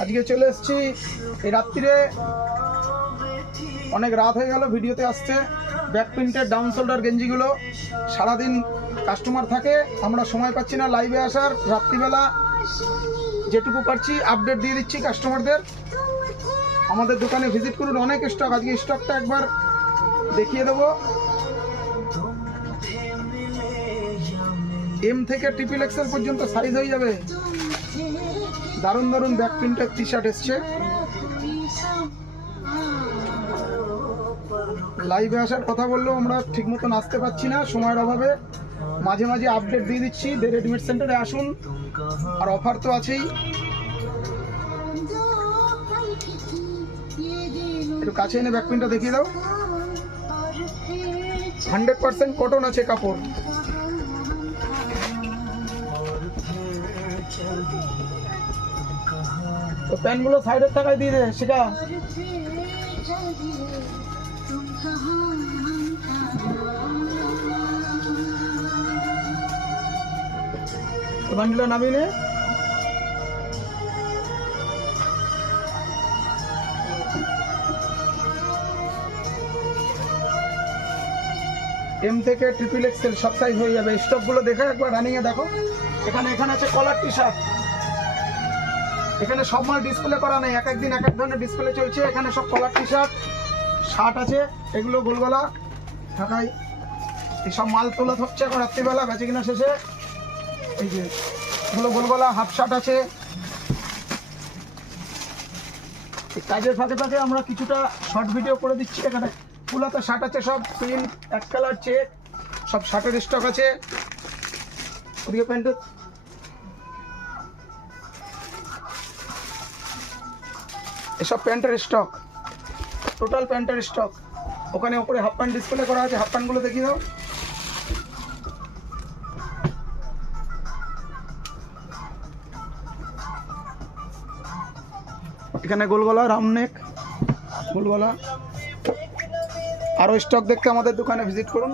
আজকে চলে এসেছি এই রাত্রিরে, অনেক রাত হয়ে গেল ভিডিওতে আসছে। ব্যাক প্রিন্টের ডাউন শোল্ডার গেঞ্জিগুলো সারাদিন কাস্টমার থাকে, আমরা সময় পাচ্ছি না লাইভে আসার। রাত্রিবেলা যেটুকু পারছি আপডেট দিয়ে দিচ্ছি কাস্টমারদের। আমাদের দোকানে ভিজিট করুন, অনেক স্টক। আজকে স্টকটা একবার দেখিয়ে দেবো। এম থেকে ট্রিপল এক্সেল পর্যন্ত সাইজ হয়ে যাবে। দারুণ দারুণ ব্যাক প্রিন্টের টি শার্ট এসছে। লাইভে আসার কথা বললেও আমরা ঠিক মতন আসতে পারছি না সময়ের অভাবে। মাঝে মাঝে আপডেট দিয়ে দিচ্ছি। রেডিমেড সেন্টারে আসুন, আর অফার তো আছেই। একটু কাছে এনে ব্যাক প্রিন্টটা দেখিয়ে দাও। 100% কটন আছে কাপড়। তো প্যান্টগুলো সাইডের টাকায় দিয়ে দে শিখা। বান্ডিলটা নামিয়ে নে। এম থেকে ট্রিপল এক্সেল সব সাইজ হয়ে যাবে। স্টকগুলো দেখে একবার রানিং এ দেখো। এখানে আছে কলার টি শার্ট। এখানে সব মাল ডিসপ্লে করা নেই, এক একদিন এক এক ধরনের ডিসপ্লে চলছে। এখানে সব কলার টি শার্ট আছে। এগুলো গোলগলা ঢাকায় এইসব মাল তোলা হচ্ছে এখন রাত্রিবেলা বেঁচে কিনা শেষে। এই যে এগুলো গোলগলা হাফ শার্ট আছে। এই কাজের ফাঁকে ফাঁকে আমরা কিছুটা শর্ট ভিডিও করে দিচ্ছি। এখানে ফুলাতে শার্ট আছে, সব প্রিন্ট এক কালার চেক, সব শার্টের স্টক আছে। ওদিকে প্যান্টের এসব প্যান্টের স্টক, টোটাল প্যান্টের স্টক। ওখানে উপরে হাফ প্যান্ট ডিসপ্লে করা আছে, হাফ প্যান্টগুলো দেখিয়ে দাও। এখানে গোলগলা, রাউন্ড নেক, গোলগলা। আরও স্টক দেখতে আমাদের দোকানে ভিজিট করুন।